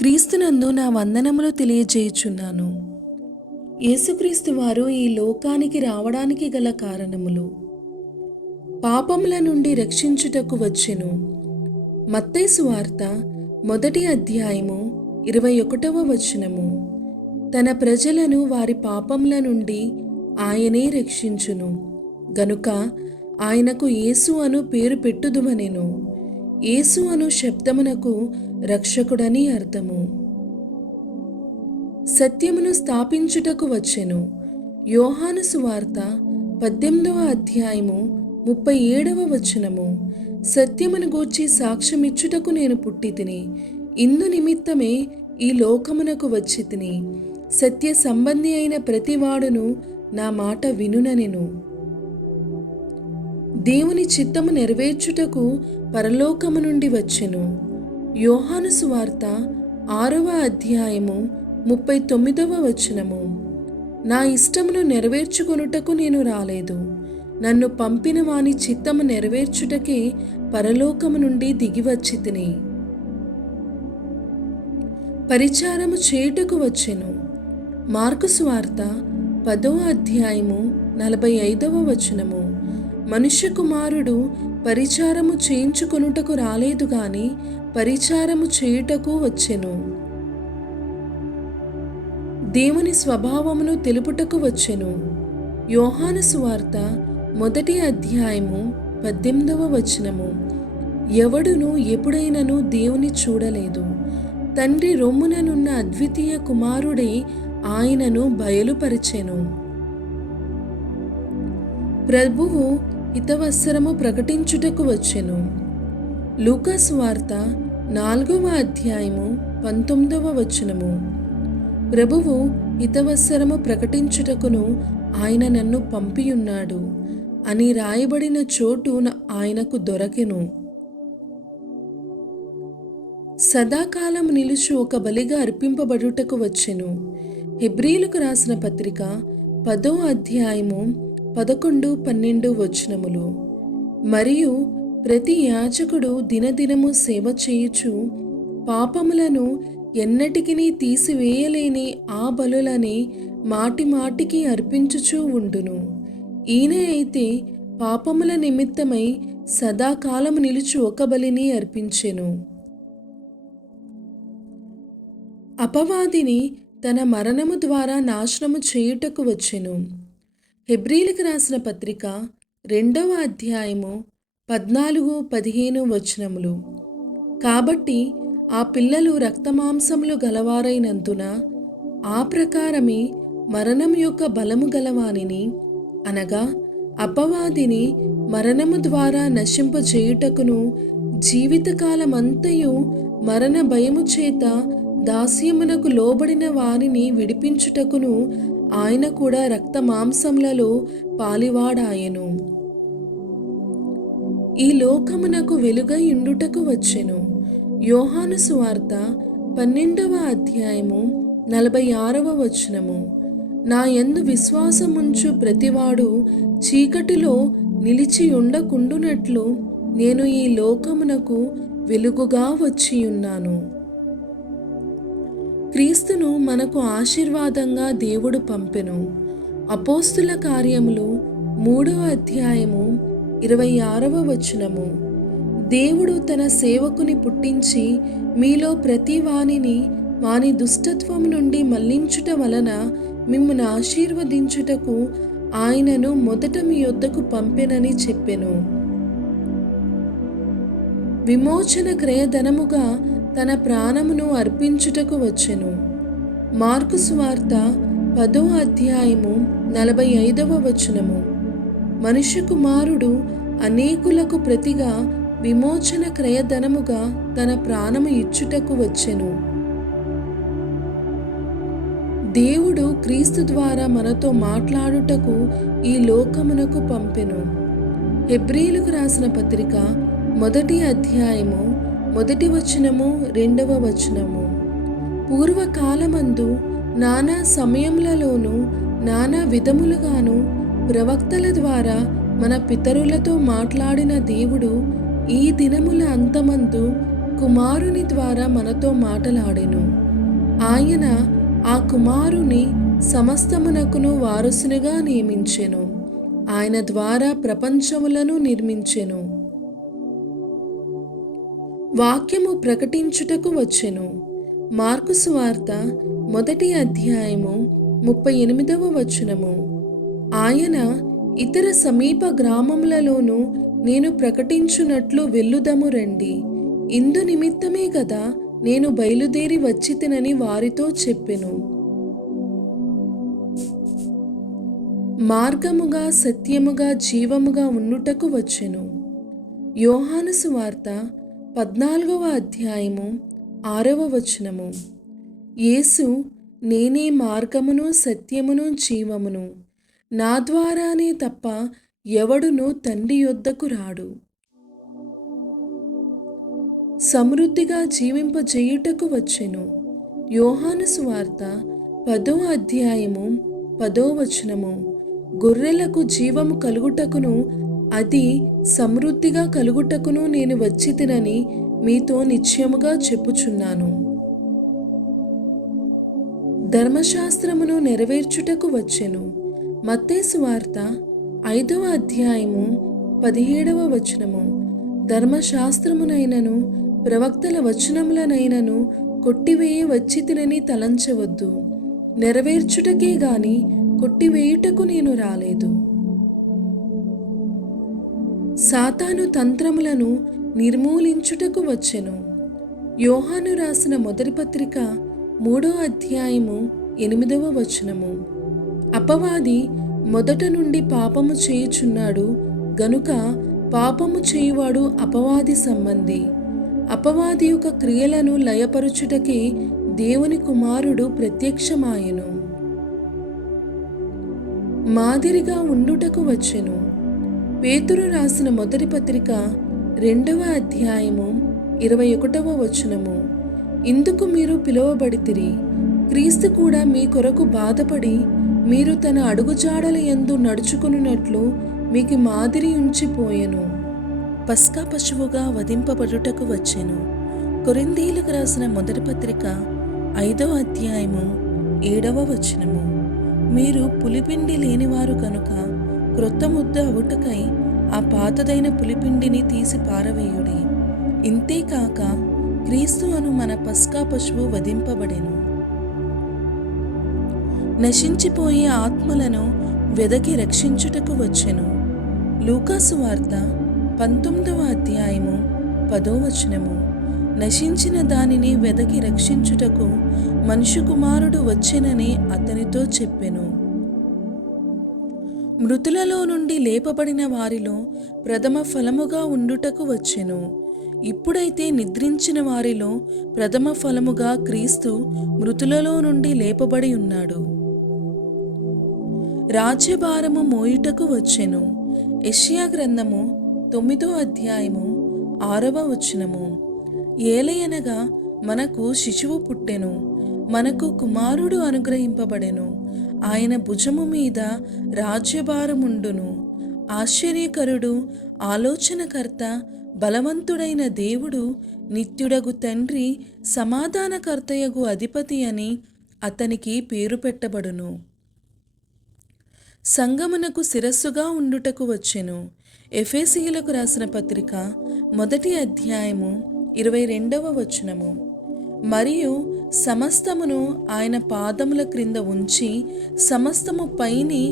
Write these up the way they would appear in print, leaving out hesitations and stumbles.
క్రీస్తునందు నా వందనములు తెలియజేయుచున్నాను. యేసుక్రీస్తు వారు ఈ లోకానికి రావడానికి గల కారణములు. పాపముల నుండి రక్షించుటకు వచ్చెను. మత్తయి సువార్త 1వ అధ్యాయము 21వ వచనము. తన ప్రజలను వారి పాపముల నుండి ఆయనే రక్షించును గనుక ఆయనకు యేసు అను పేరు పెట్టుదుమనెను. యేసు అను శబ్దమునకు రక్షకుడని అర్థము. సత్యమును స్థాపించుటకు వచ్చెను. యోహాను సువార్త 18వ అధ్యాయము 37వ వచనము. సత్యమును గూర్చి సాక్ష్యమిచ్చుటకు నేను పుట్టితిని, ఇందు నిమిత్తమే ఈ లోకమునకు వచ్చితిని. సత్య సంబంధి అయిన ప్రతివాడును నా మాట వినుననెను. దేవుని చిత్తము నెరవేర్చుటకు పరలోకము నుండి వచ్చెను. యోహాను సువార్త 6వ అధ్యాయము 39వ వచనము. నా ఇష్టమును నెరవేర్చుకొనుటకు నేను రాలేదు, నన్ను పంపిన వాని చిత్తము నెరవేర్చుటకే పరలోకము నుండి దిగివచ్చితిని. పరిచారము చేయుటకు వచ్చెను. మార్కు సువార్త 10వ అధ్యాయము 45వ వచనము. మనుష్య కుమారుడు పరిచారము చేయించుకొనుటకు రాలేదు గాని పరిచారము చేయుటకు వచ్చెను. దేవుని స్వభావమును తెలుపుటకు వచ్చెను. యోహాను సువార్త 1వ అధ్యాయము 18వ వచనము. ఎవడును ఎప్పుడైనను దేవుని చూడలేదు, తండ్రి రొమ్ముననున్న అద్వితీయ కుమారుడే ఆయనను బయలుపరిచెను. ప్రభువు హితవత్సరము ప్రకటించుటకు వచ్చెను. లూకా సువార్త 4వ అధ్యాయము 19వ వచనము. ప్రభువు హితవత్సరము ప్రకటించుటకును ఆయన నన్ను పంపియున్నాడు అని రాయబడిన చోటు ఆయనకు దొరకెను. సదాకాలం నిలుచు ఒక బలిగా అర్పింపబడుటకు వచ్చెను. హెబ్రీయులకు రాసిన పత్రిక 10వ అధ్యాయము 11, 12 వచనములు. మరియు ప్రతి యాజకుడు దినదినము సేవ చేయుచు పాపములను ఎన్నటికిని తీసివేయలేని ఆ బలులని మాటి మాటికి అర్పించుచూ ఉండును. ఈయన అయితే పాపముల నిమిత్తమై సదాకాలము నిలుచు ఒక బలిని అర్పించెను. అపవాదిని తన మరణము ద్వారా నాశనము చేయుటకు వచ్చెను. హెబ్రీయులకు రాసిన పత్రిక 2వ అధ్యాయము 14, 15 వచనములు. కాబట్టి ఆ పిల్లలు రక్తమాంసములు గలవారైనందున ఆ ప్రకారమే మరణం యొక్క బలము గలవానిని, అనగా అపవాదిని మరణము ద్వారా నశింపజేయుటకును జీవితకాలమంతయు మరణ భయము చేత దాస్యమునకు లోబడిన వారిని విడిపించుటకును ఆయన కూడా రక్త మాంసములలో పాలివాడాయెను. ఈ లోకమునకు వెలుగై ఉండుటకు వచ్చెను. యోహాను సువార్త 12వ అధ్యాయము 46వ వచనము. నా యందు విశ్వాసముంచు ప్రతివాడు చీకటిలో నిలిచి ఉండకుండునట్లు నేను ఈ లోకమునకు వెలుగుగా వచ్చియున్నాను. క్రీస్తును మనకు ఆశీర్వాదంగా దేవుడు పంపెను. అపోస్తుల కార్యములు 3వ అధ్యాయము 26వ వచనము. దేవుడు తన సేవకుని పుట్టించి మీలో ప్రతి వానిని వాని దుష్టత్వము నుండి మళ్లించుట వలన మిమ్మును ఆశీర్వదించుటకు ఆయనను మొదట మీ యొద్దకు పంపెనని చెప్పెను. విమోచన క్రయధనముగా తన ప్రాణమును అర్పించుటకు వచ్చెను. మార్కు సువార్త 10వ అధ్యాయము 45వ వచనము. మనుష్య కుమారుడు అనేకులకు ప్రతిగా విమోచన క్రయధనముగా తన ప్రాణము ఇచ్చుటకు వచ్చెను. దేవుడు క్రీస్తు ద్వారా మనతో మాట్లాడుటకు ఈ లోకమునకు పంపెను. హెబ్రీయులకు రాసిన పత్రిక 1వ అధ్యాయము 1వ వచనము, 2వ వచనము. పూర్వకాలమందు నానా సమయములలోనూ నానా విధములుగాను ప్రవక్తల ద్వారా మన పితరులతో మాట్లాడిన దేవుడు ఈ దినముల అంతమందు కుమారుని ద్వారా మనతో మాటలాడెను. ఆయన ఆ కుమారుని సమస్తమునకును వారసునిగా నియమించెను. ఆయన ద్వారా ప్రపంచములను నిర్మించెను. వాక్యము ప్రకటించుటకు వచ్చెను. మార్కు సువార్త 1వ అధ్యాయము 38వ వచనము. ఆయన ఇతర సమీప గ్రామములలోనూ నేను ప్రకటించున్నట్లు వెళ్ళుదము రండి. ఇందు నిమిత్తమే కదా నేను బయలుదేరి వచ్చితినని వారితో చెప్పెను. మార్గముగా సత్యముగా జీవముగా ఉండుటకు వచ్చెను. యోహాను సువార్త 14వ అధ్యాయము 6వ వచనము. యేసు, నేనే మార్గమును సత్యమును జీవమును, నా ద్వారానే తప్ప ఎవడును తండ్రి యొద్దకు రాడు. సమృద్ధిగా జీవింపజేయుటకు వచ్చెను. యోహాను సువార్త 10వ అధ్యాయము 10వ వచనము. గొర్రెలకు జీవము కలుగుటకును అది సమృద్ధిగా కలుగుటకును నేను వచ్చితినని మీతో నిశ్చయముగా చెప్పుచున్నాను. ధర్మశాస్త్రమును నెరవేర్చుటకు వచ్చెను. మత్తయి సువార్త 5వ అధ్యాయము 17వ వచనము. ధర్మశాస్త్రమునైనను ప్రవక్తల వచనములనైనను కొట్టివేయ వచ్చితినని తలంచవద్దు. నెరవేర్చుటకే గాని కొట్టివేయుటకు నేను రాలేదు. సాతాను తంత్రములను నిర్మూలించుటకు వచ్చెను. యోహాను రాసిన మొదటి పత్రిక 3వ అధ్యాయము 8వ వచనము. అపవాది మొదట నుండి పాపము చేయుచున్నాడు గనుక పాపము చేయువాడు అపవాది సంబంధి. అపవాది యొక్క క్రియలను లయపరుచుటకే దేవుని కుమారుడు ప్రత్యక్షమాయెను. మాదిరిగా ఉండుటకు వచ్చెను. పేతురు రాసిన మొదటి పత్రిక 2వ అధ్యాయము 21వ వచనము. ఇందుకు మీరు పిలువబడితిరి. క్రీస్తు కూడా మీ కొరకు బాధపడి మీరు తన అడుగుజాడల యందు నడుచుకున్నట్లు మీకు మాదిరి ఉంచిపోయెను. పస్కా పశువుగా వధింపబడుటకు వచ్చెను. కొరింథీయులకు రాసిన మొదటి పత్రిక 5వ అధ్యాయము 7వ వచనము. మీరు పులిపిండి లేనివారు కనుక క్రొత్త ముద్ద అవుటకై ఆ పాతదైన పులిపిండిని తీసి పారవేయుడి. ఇంతేకాక క్రీస్తు అను మన పస్కా పశువు వధింపబడెను. నశించిపోయే ఆత్మలను వెదకి రక్షించుటకు వచ్చెను. లూకాసు వార్త 19వ అధ్యాయము 10వ వచనము. నశించిన దానిని వెదకి రక్షించుటకు మనుష్య కుమారుడు వచ్చెనని అతనితో చెప్పెను. మృతులలో నుండి లేపబడిన వారిలో ప్రథమ ఫలముగా ఉండుటకు వచ్చెను. ఇప్పుడైతే నిద్రించిన వారిలో ప్రథమ ఫలముగా క్రీస్తు మృతులలో నుండి లేపబడి ఉన్నాడు. రాజ్యభారము మోయుటకు వచ్చెను. యెషయా గ్రంథము 9వ అధ్యాయము 6వ వచనము. ఏలయనగా మనకు శిశువు పుట్టెను, మనకు కుమారుడు అనుగ్రహింపబడెను. ఆయన భుజము మీద రాజ్యభారముండును. ఆశ్చర్యకరుడు, ఆలోచనకర్త, బలవంతుడైన దేవుడు, నిత్యుడగు తండ్రి, సమాధానకర్తయగు అధిపతి అని అతనికి పేరు పెట్టబడును. సంగమునకు శిరస్సుగా ఉండుటకు వచ్చెను. ఎఫెసీయులకు రాసిన పత్రిక 1వ అధ్యాయము 22వ వచనము. మరియు సమస్తమును ఆయన పాదముల క్రింద ఉంచి సమస్తము పైని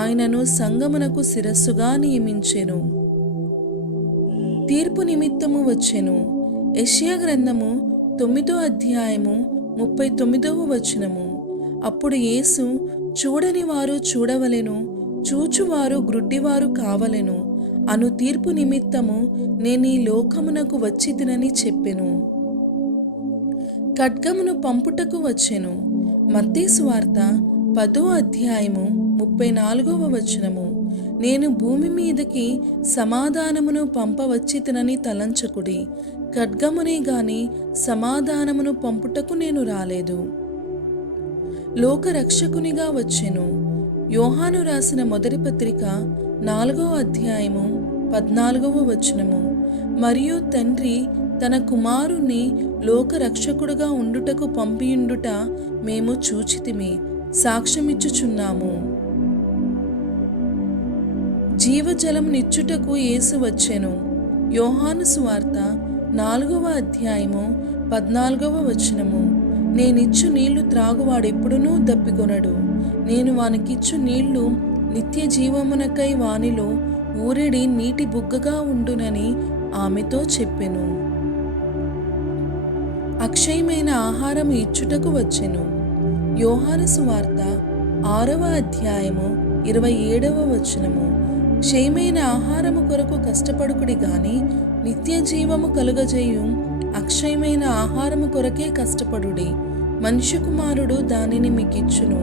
ఆయనను సంగమునకు శిరస్సుగా నియమించెను. తీర్పు నిమిత్తము వచ్చెను. యెషయా గ్రంథము 9వ అధ్యాయము 39వ వచనము. అప్పుడు యేసు, చూడని వారు చూడవలెను, చూచువారు గ్రుడ్డివారు కావలెను అను తీర్పు నిమిత్తము నేను ఈ లోకమునకు వచ్చితినని చెప్పెను. ఖడ్గమును పంపుటకు వచ్చెను. మత్తయి సువార్త 10వ అధ్యాయము 34వ వచనము. నేను భూమి మీదకి సమాధానమును పంపవచ్చితినని తలంచకుడి. ఖడ్గమునే గాని సమాధానమును పంపుటకు నేను రాలేదు. లోకరక్షకునిగా వచ్చెను. యోహాను రాసిన మొదటి పత్రిక 4వ అధ్యాయము 14వ వచనము. మరియు తండ్రి తన కుమారుని లోకరక్షకుడుగా ఉండుటకు పంపియుండుట మేము చూచితిమి, సాక్ష్యమిచ్చుచున్నాము. జీవజలమునిచ్చుటకు యేసు వచ్చెను. యోహాను సువార్త 4వ అధ్యాయము 14వ వచనము. నేనిచ్చు నీళ్లు త్రాగువాడెప్పుడునూ దప్పికొనడు. నేను వానికిచ్చు నీళ్లు నిత్య జీవమునకై వానిలో ఊరిడి నీటి బుగ్గగా ఉండునని ఆమెతో చెప్పెను. అక్షయమైన ఆహారము ఇచ్చుటకు వచ్చెను. యోహాను సువార్త 6వ అధ్యాయము 27వ వచనము. క్షయమైన ఆహారము కొరకు కష్టపడుకుడి గాని నిత్య జీవము కలుగజేయు అక్షయమైన ఆహారము కొరకే కష్టపడుడి. మనుష్య కుమారుడు దానిని మీకిచ్చును.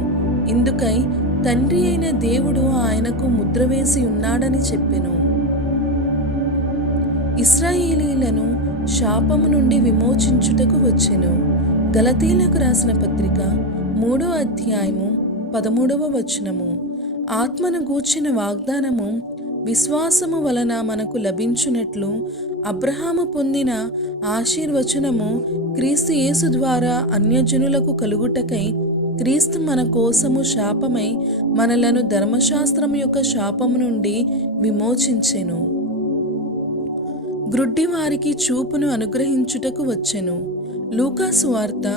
ఇందుకై తండ్రి అయిన దేవుడు ఆయనకు ముద్ర వేసి ఉన్నాడని చెప్పెను. ఇశ్రాయేలీలను శాపము నుండి విమోచించుటకు వచ్చెను. గలతీలకు రాసిన పత్రిక 3వ అధ్యాయము 13వ వచనము. ఆత్మను గూర్చిన వాగ్దానము విశ్వాసము వలన మనకు లభించునట్లు అబ్రహాము పొందిన ఆశీర్వచనము క్రీస్తు యేసు ద్వారా అన్యజనులకు కలుగుటకై క్రీస్తు మన కోసము శాపమై మనలను ధర్మశాస్త్రము యొక్క శాపము నుండి విమోచించెను. గ్రుడ్డి వారికి చూపును అనుగ్రహించుటకు వచ్చెను. లూకా సువార్త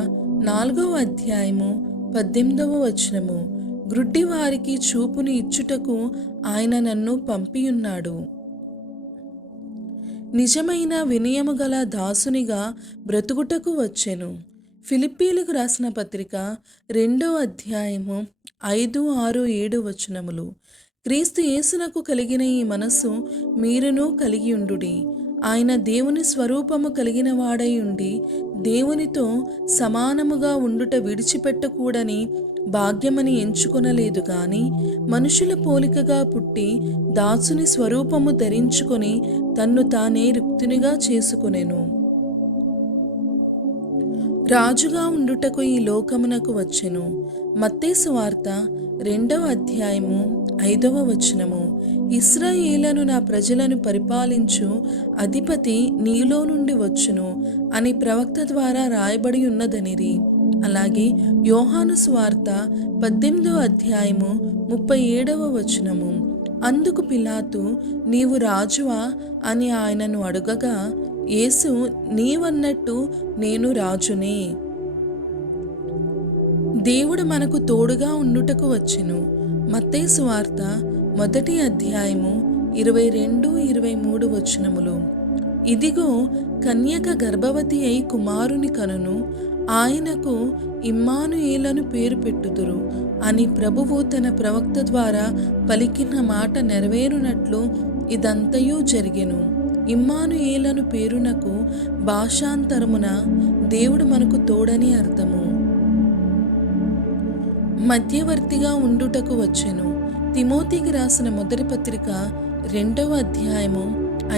4వ అధ్యాయము 18వ వచనము. గ్రుడ్డి వారికి చూపును ఇచ్చుటకు ఆయన నన్ను పంపియున్నాడు. నిజమైన వినయము గల దాసునిగా బ్రతుకుటకు వచ్చెను. ఫిలిప్పీలకు రాసిన పత్రిక 2వ అధ్యాయము 5, 6, 7 వచనములు. క్రీస్తు యేసునకు కలిగిన ఈ మనస్సు మీరును కలిగి ఉండుడి. ఆయన దేవుని స్వరూపము కలిగిన వాడై ఉండి దేవునితో సమానముగా ఉండుట విడిచిపెట్టకూడని భాగ్యమని ఎంచుకొనలేదు గాని మనుషుల పోలికగా పుట్టి దాసుని స్వరూపము ధరించుకొని తన్ను తానే రిక్తునిగా చేసుకొనెను. రాజుగా ఉండుటకు ఈ లోకమునకు వచ్చెను. మత్తయి సువార్త 2వ అధ్యాయము 5వ వచనము. ఇశ్రాయేలును నా ప్రజలను పరిపాలించు అధిపతి నీలో నుండి వచ్చును అని ప్రవక్త ద్వారా రాయబడి ఉన్నదనిరి. అలాగే యోహాను సువార్త 18వ అధ్యాయము 37వ వచనము. అందుకు పిలాతు నీవు రాజువా అని ఆయనను అడుగగా యేసు నీవన్నట్టు నేను రాజునే. దేవుడు మనకు తోడుగా ఉండుటకు వచ్చెను. మత్తయి సువార్త 1వ అధ్యాయము 22, 23 వచనములు. ఇదిగో కన్యక గర్భవతి అయి కుమారుని కనును, ఆయనకు ఇమ్మానుయేలను పేరు పెట్టుదురు అని ప్రభువు తన ప్రవక్త ద్వారా పలికిన మాట నెరవేరునట్లు ఇదంతయు జరిగెను. ఇమ్మానుయేలను పేరునకు భాషాంతరమున దేవుడు మనకు తోడని అర్థము. మధ్యవర్తిగా ఉండుటకు వచ్చెను. తిమోతికి రాసిన మొదటి పత్రిక 2వ అధ్యాయము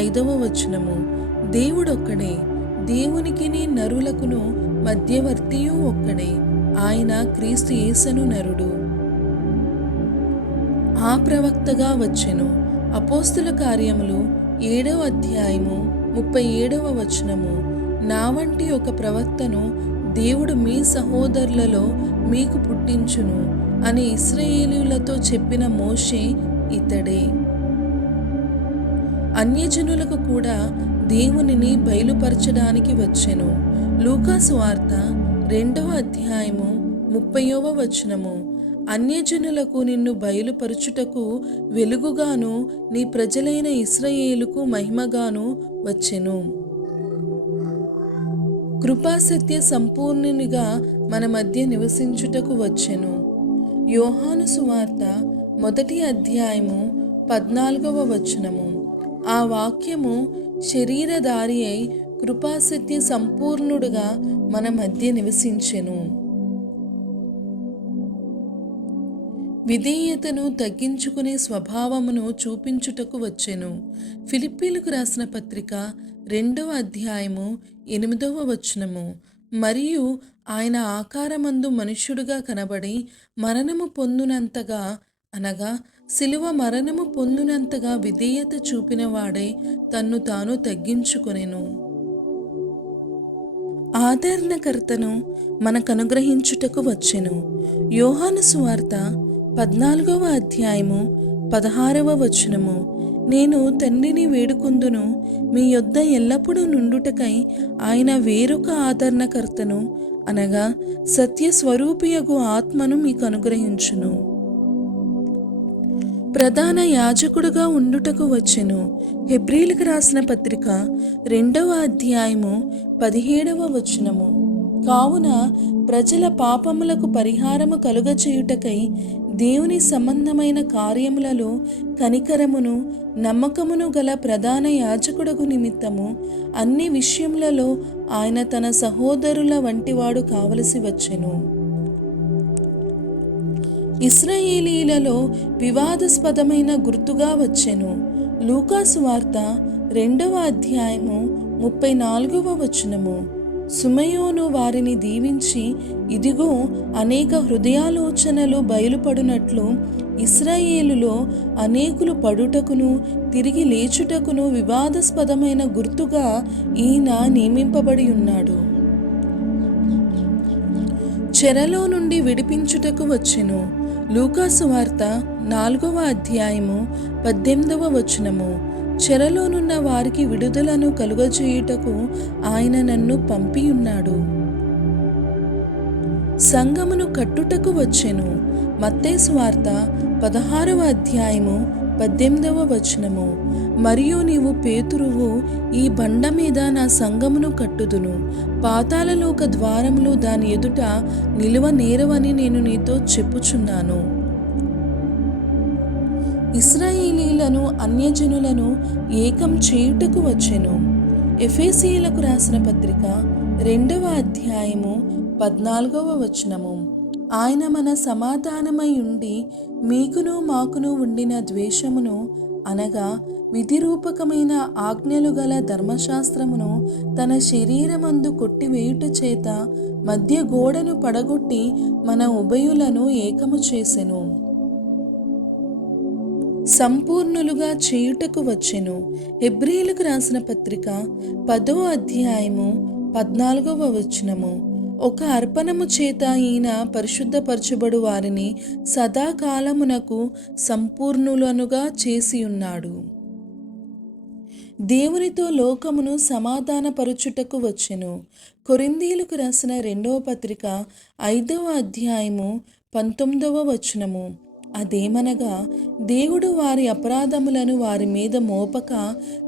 5వ వచనము. దేవుడొక్కడే, దేవునికిని నరులకును మధ్యవర్తియు ఒక్కడే, ఆయన క్రీస్తు యేసును నరుడు. ఆ ప్రవక్తగా వచ్చెను. అపోస్తుల కార్యములు 7వ అధ్యాయము 37వ వచనము. నా వంటి ఒక ప్రవక్తను దేవుడు మీ సహోదరులలో మీకు పుట్టించును అని ఇశ్రాయేలీయులతో చెప్పిన మోషే ఇతడే. అన్యజనులకు కూడా దేవునిని బయలుపరచడానికి వచ్చెను. లూకా సువార్త 2వ అధ్యాయము 30వ వచనము. అన్యజనులకు నిన్ను బయలుపరచుటకు వెలుగుగాను నీ ప్రజలైన ఇశ్రాయేలుకు మహిమగాను వచ్చెను. కృపాసత్య సంపూర్ణునిగా మన మధ్య నివసించుటకు వచ్చెను. యోహాను సువార్త 1వ అధ్యాయము 14వ వచనము. ఆ వాక్యము శరీరధారి అయి కృపాసత్య సంపూర్ణుడుగా మన మధ్య నివసించెను. విధేయతను తగ్గించుకునే స్వభావమును చూపించుటకు వచ్చెను. ఫిలిప్పీలకు రాసిన పత్రిక 2వ అధ్యాయము 8వ వచనము. మరియు ఆయన ఆకారమందు మనుష్యుడుగా కనబడి మరణము పొందునంతగా అనగా శిలువ మరణము పొందునంతగా విధేయత చూపిన వాడై తన్ను తాను తగ్గించుకొనెను. ఆదరణకర్తను మనకు అనుగ్రహించుటకు వచ్చెను. యోహాను సువార్త 14వ అధ్యాయము 16వ వచనము. నేను తండ్రిని వేడుకొందును, మీ యొద్ద ఎల్లప్పుడూ నుండుటకై ఆయన వేరొక ఆదరణకర్తను అనగా సత్యస్వరూపియగు ఆత్మను మీకు అనుగ్రహించును. ప్రధాన యాజకుడుగా ఉండుటకు వచ్చెను. హెబ్రీలకు రాసిన పత్రిక 2వ అధ్యాయము 17వ వచనము. కావున ప్రజల పాపములకు పరిహారము కలుగచేయుటకై దేవుని సంబంధమైన కార్యములలో కనికరమును నమ్మకమును గల ప్రధాన యాజకుడగు నిమిత్తము అన్ని విషయములలో ఆయన తన సహోదరుల వంటివాడు కావలసి వచ్చెను. ఇశ్రాయేలీలలో వివాదాస్పదమైన గుర్తుగా వచ్చెను. లూకాసు వార్త 2వ అధ్యాయము 34వ వచనము. సుమయోను వారిని దీవించి, ఇదిగో అనేక హృదయాలోచనలు బయలుపడునట్లు ఇశ్రాయేలులో అనేకులు పడుటకును తిరిగి లేచుటకును వివాదాస్పదమైన గుర్తుగా ఈయన నియమింపబడి ఉన్నాడు. చెరలో నుండి విడిపించుటకు వచ్చెను. లూకాసు వార్త 4వ అధ్యాయము 18వ వచనము. చెరలోనున్న వారికి విడుదలను కలుగజేయుటకు ఆయన నన్ను పంపియున్నాడు. సంఘమును కట్టుటకు వచ్చెను. మత్తయి సువార్త 16వ అధ్యాయము 18వ వచనము. మరియు నీవు పేతురువు, ఈ బండ మీద నా సంఘమును కట్టుదును, పాతాళలోక ద్వారములు దాని ఎదుట నిలువ నేరవని నేను నీతో చెప్పుచున్నాను. ఇశ్రాయేలీలను అన్యజనులను ఏకం చేయుటకు వచ్చెను. ఎఫెసీయులకు రాసిన పత్రిక 2వ అధ్యాయము 14వ వచనము. ఆయన మన సమాధానమై ఉండి మీకును మాకును ఉండిన ద్వేషమును అనగా విధిరూపకమైన ఆజ్ఞలు గల ధర్మశాస్త్రమును తన శరీరమందు కొట్టివేయుట చేత మధ్య గోడను పడగొట్టి మన ఉభయులను ఏకము చేసెను. సంపూర్ణులుగా చేయుటకు వచ్చెను. హెబ్రీయులకు రాసిన పత్రిక 10వ అధ్యాయము 14వ వచనము. ఒక అర్పణము చేత ఈయన పరిశుద్ధపరచబడు వారిని సదాకాలమునకు సంపూర్ణులనుగా చేసియున్నాడు. దేవునితో లోకమును సమాధానపరచుటకు వచ్చెను. కొరింథీయులకు రాసిన 2వ పత్రిక 5వ అధ్యాయము 19వ వచనము. అదేమనగా దేవుడు వారి అపరాధములను వారి మీద మోపక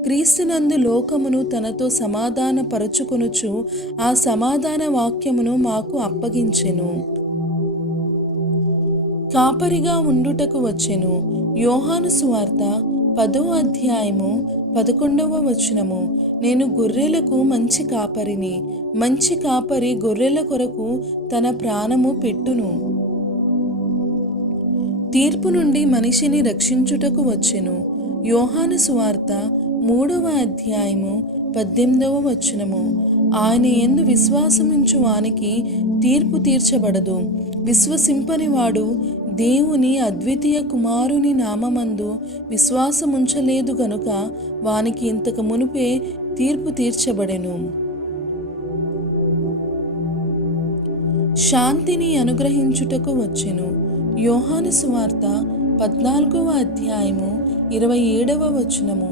క్రీస్తునందు లోకమును తనతో సమాధాన పరచుకొనుచు ఆ సమాధాన వాక్యమును మాకు అప్పగించెను. కాపరిగా ఉండుటకు వచ్చెను. యోహాను సువార్త 10వ అధ్యాయము 11వ వచనము. నేను గొర్రెలకు మంచి కాపరిని, మంచి కాపరి గొర్రెల కొరకు తన ప్రాణము పెట్టును. తీర్పు నుండి మనిషిని రక్షించుటకు వచ్చెను. యోహాను సువార్త 3వ అధ్యాయము 18వ వచనము. ఆయన యందు విశ్వాసముంచు వానికి తీర్పు తీర్చబడదు. విశ్వసింపని వాడు దేవుని అద్వితీయ కుమారుని నామమందు విశ్వాసముంచలేదు గనుక వానికి ఇంతకు మునుపే తీర్పు తీర్చబడెను. శాంతిని అనుగ్రహించుటకు వచ్చెను. యోహాను సువార్త 14వ అధ్యాయము 27వ వచనము.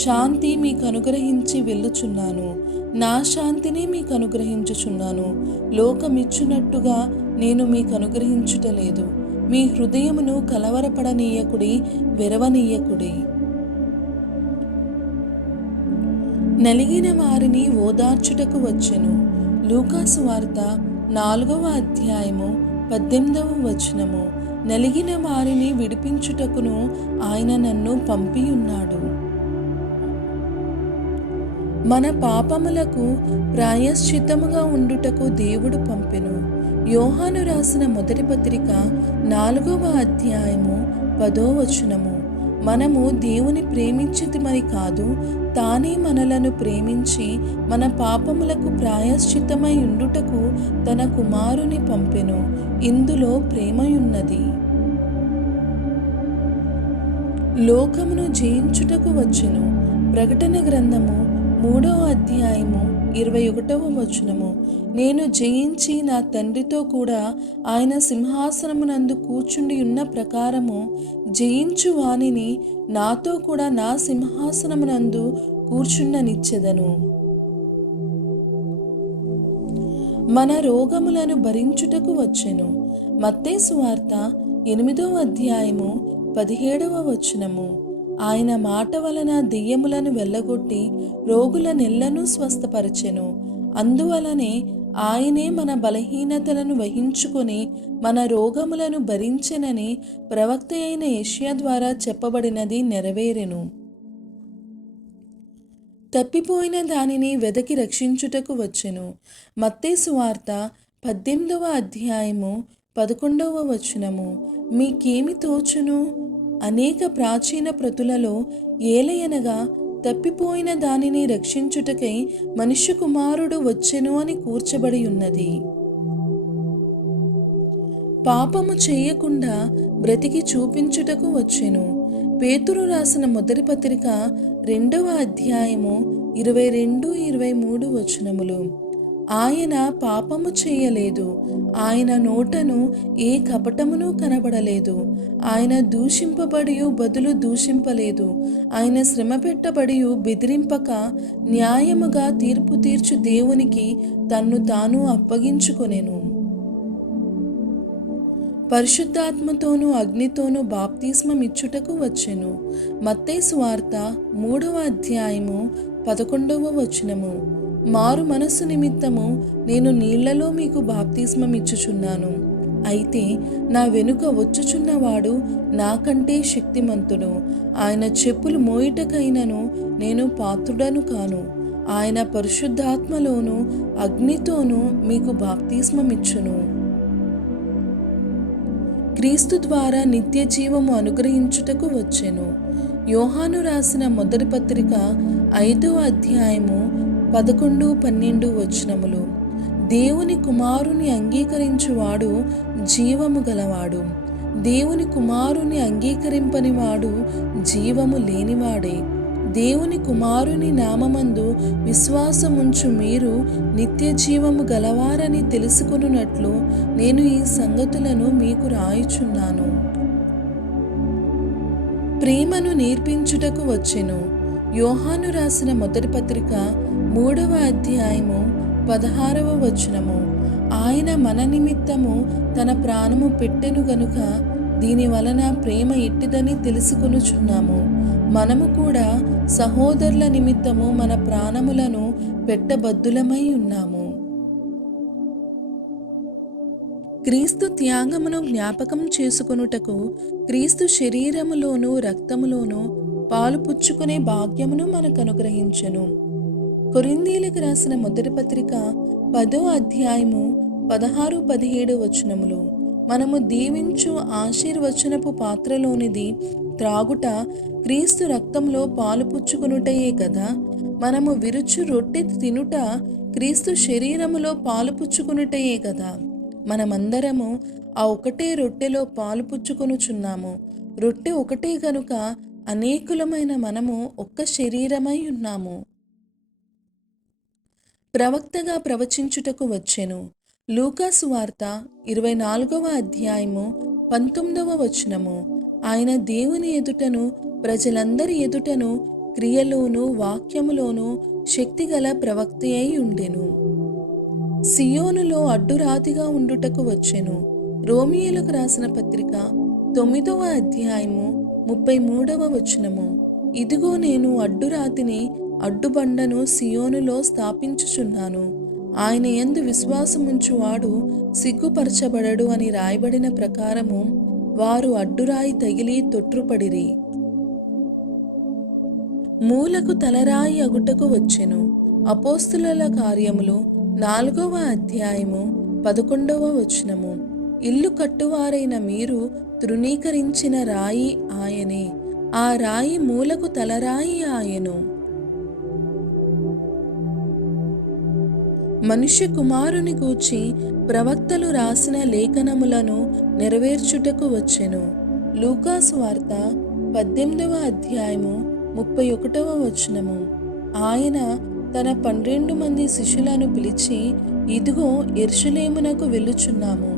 శాంతి మీకు అనుగ్రహించి వెళ్ళుచున్నాను, నా శాంతిని మీకు అనుగ్రహించుచున్నాను. లోకమిచ్చునట్టుగా నేను మీకు అనుగ్రహించుటలేదు. మీ హృదయమును కలవరపడనీయకుడి, వెరవనీయకుడి. నలిగిన వారిని ఓదార్చుటకు వచ్చెను. లూకాసు వార్త 4వ అధ్యాయము 18వ వచనము. నలిగిన వారిని విడిపించుటకును ఆయన నన్ను పంపియున్నాడు. మన పాపములకు ప్రాయశ్చిత్తముగా ఉండుటకు దేవుడు పంపెను. యోహాను రాసిన మొదటి పత్రిక 4వ అధ్యాయము 10వ వచనము. మనము దేవుని ప్రేమించితిమని కాదు, తానే మనలను ప్రేమించి మన పాపములకు ప్రాయశ్చిత్తమై ఉండుటకు తన కుమారుని పంపెను. ఇందులో ప్రేమయున్నది. లోకమును జయించుటకు వచ్చెను. ప్రకటన గ్రంథము 3వ అధ్యాయము 21 నేను జయించి నా తండ్రితో కూడా ఆయన సింహాసనమునందు కూర్చుండి ఉన్న ప్రకారము జయించు వానిని నాతో కూడా నా సింహాసనమునందు కూర్చుండనిచ్చెదను. మన రోగములను భరించుటకు వచ్చెను. మత్తయి సువార్త 8 ఆయన మాట వలన దెయ్యములను వెళ్ళగొట్టి రోగులనెల్లను స్వస్థపరచెను. అందువలనే ఆయనే మన బలహీనతలను వహించుకొని మన రోగములను భరించెనని ప్రవక్త అయిన యెషయా ద్వారా చెప్పబడినది నెరవేరెను. తప్పిపోయిన దానిని వెదకి రక్షించుటకు వచ్చెను. మత్తయి సువార్త 18 మీకేమి తోచును? అనేక ప్రాచీన ప్రతులలో ఏలయనగా తప్పిపోయిన దానిని రక్షించుటకై మనుష్య కుమారుడు వచ్చెను అని కూర్చబడి ఉన్నది. పాపము చేయకుండా బ్రతికి చూపించుటకు వచ్చెను. పేతురు రాసిన మొదటి పత్రిక 2 ఆయన పాపము చేయలేదు. ఆయన నోటను ఏ కపటమును కనబడలేదు. ఆయన దూషింపబడి బదులు దూషింపలేదు. ఆయన శ్రమ పెట్టబడి బెదిరింపక న్యాయముగా తీర్పు తీర్చు దేవునికి తన్ను తాను అప్పగించుకొనెను. పరిశుద్ధాత్మతోనూ అగ్నితోనూ బాప్తిస్మమిచ్చుటకు వచ్చెను. మత్తయి సువార్త 3 మారు మనస్సు నిమిత్తము నేను నీళ్లలో మీకు బాప్తిస్మమిచ్చుచున్నాను. అయితే నా వెనుక వచ్చుచున్నవాడు నాకంటే శక్తిమంతుడు. ఆయన చెప్పులు మోయుటకైనను నేను పాత్రుడను కాను. ఆయన పరిశుద్ధాత్మలోను అగ్నితోనూ మీకు బాప్తిస్మమిచ్చును. క్రీస్తు ద్వారా నిత్య జీవము అనుగ్రహించుటకు వచ్చెను. యోహాను రాసిన మొదటి పత్రిక 5:11-12 దేవుని కుమారుని అంగీకరించువాడు జీవము గలవాడు. దేవుని కుమారుని అంగీకరింపనివాడు జీవము లేనివాడే. దేవుని కుమారుని నామమందు విశ్వాసముంచు మీరు నిత్య జీవము గలవారని తెలుసుకొనున్నట్లు నేను ఈ సంగతులను మీకు రాయుచున్నాను. ప్రేమను నేర్పించుటకు వచ్చెను. యోహాను రాసిన మొదటి పత్రిక 3:16 ఆయన మన నిమిత్తము తన ప్రాణము పెట్టెను గనుక దీని వలన ప్రేమ ఎట్టిదని తెలుసుకొనుచున్నాము. మనము కూడా సహోదరుల నిమిత్తము మన ప్రాణములను పెట్టబద్దులమై ఉన్నాము. క్రీస్తు త్యాగమును జ్ఞాపకం చేసుకొనుటకు క్రీస్తు శరీరములోను రక్తములోను పాలు పుచ్చుకునే భాగ్యమును మనకు అనుగ్రహించెను. కొరింథీయులకు రాసిన మొదటి పత్రిక 10:16-17 మనము దీవించు ఆశీర్వచనపు పాత్రలోనిది త్రాగుట క్రీస్తు రక్తంలో పాలు పుచ్చుకునుటయే కదా. మనము విరుచు రొట్టె తినుట క్రీస్తు శరీరములో పాలు పుచ్చుకునుటయే కదా. మనమందరము ఆ ఒకటే రొట్టెలో పాలు పుచ్చుకొనుచున్నాము. రొట్టె ఒకటే గనుక అనేకులమైన మనము ఒక్క శరీరమై ఉన్నాము. ప్రవక్తగా ప్రవచించుటకు వచ్చెను. లూకా సువార్త 24:19 ఆయన దేవుని ఎదుటను ప్రజలందరి ఎదుటను క్రియలోను వాక్యములోను శక్తిగల ప్రవక్త అయి ఉండెను. సియోనులో అడ్డురాతిగా ఉండుటకు వచ్చెను. రోమియోలకు రాసిన పత్రిక 9:33 ఇదిగో నేను అడ్డురాతిని అడ్డుబండను సియోనులో స్థాపించుచున్నాను. ఆయన యందు విశ్వాసముంచువాడు సిగ్గుపరచబడడు అని రాయబడిన ప్రకారము వారు అడ్డురాయి తగిలి తొట్రుపడిరి. మూలకు తలరాయి అగుటకు వచ్చెను. అపోస్తుల కార్యములు 4:11 ఇల్లు కట్టువారైన మీరు తృణీకరించిన రాయి ఆయనే. ఆ రాయి మూలకు తలరాయి ఆయను. మనుష్య కుమారుని గూర్చి ప్రవక్తలు రాసిన లేఖనములను నెరవేర్చుటకు వచ్చెను. లూకా సువార్త 18:31 ఆయన తన 12 మంది శిష్యులను పిలిచి, ఇదిగో యెరూషలేమునకు వెళ్ళుచున్నాము.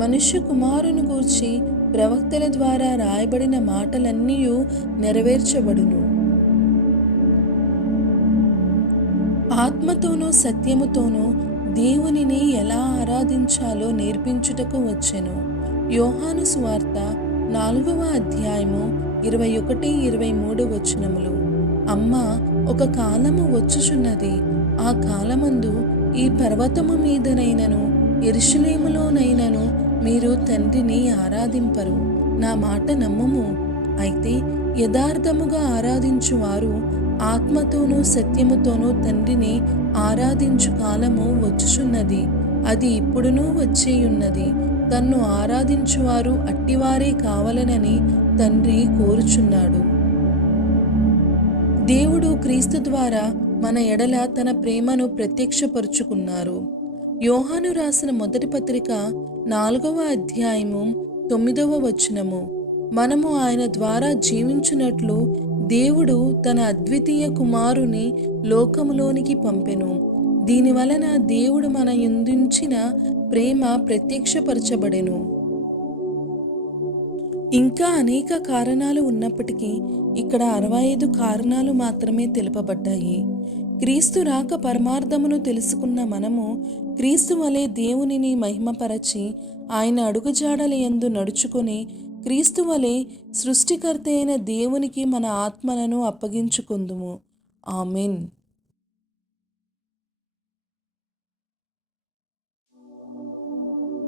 మనుష్య కుమారుని గూర్చి ప్రవక్తల ద్వారా రాయబడిన మాటలన్నీయు నెరవేర్చబడును. ఆత్మతోనూ సత్యముతోనూ దేవునిని ఎలా ఆరాధించాలో నేర్పించుటకు వచ్చెను. యోహాను సువార్త 4వ అధ్యాయము 21, 23 వచనములు. అమ్మ, ఒక కాలము వచ్చుచున్నది, ఆ కాలమందు ఈ పర్వతము మీదనైనను యెరూషలేములోనైనను మీరు తండ్రిని ఆరాధింపరు. నా మాట నమ్ముము. అయితే యథార్థముగా ఆరాధించువారు ఆత్మతోనూ సత్యముతోనూ తండ్రిని ఆరాధించు కాలము వచ్చుచున్నది, అది ఇప్పుడునూ వచ్చేయున్నది. తన్ను ఆరాధించువారు అట్టివారే కావలెనని తండ్రి కోరుచున్నాడు. దేవుడు క్రీస్తు ద్వారా మన ఎడల తన ప్రేమను ప్రత్యక్షపరుచుకున్నారు. యోహాను రాసిన మొదటి పత్రిక 4వ అధ్యాయము 9వ వచనము. మనము ఆయన ద్వారా జీవించున్నట్లు దేవుడు తన అద్వితీయ కుమారుని లోకములోనికి పంపెను. దీనివలన దేవుడు మన యందుంచిన ప్రేమ ప్రత్యక్షపరచబడెను. ఇంకా అనేక కారణాలు ఉన్నప్పటికీ ఇక్కడ 65 కారణాలు మాత్రమే తెలుపబడ్డాయి. క్రీస్తు రాక పరమార్థమును తెలుసుకున్న మనము క్రీస్తు వలె దేవునిని మహిమపరచి ఆయన అడుగుజాడల యందు నడుచుకొని క్రీస్తు వలె సృష్టికర్త అయిన దేవునికి మన ఆత్మలను అప్పగించుకుందుము. ఆమెన్.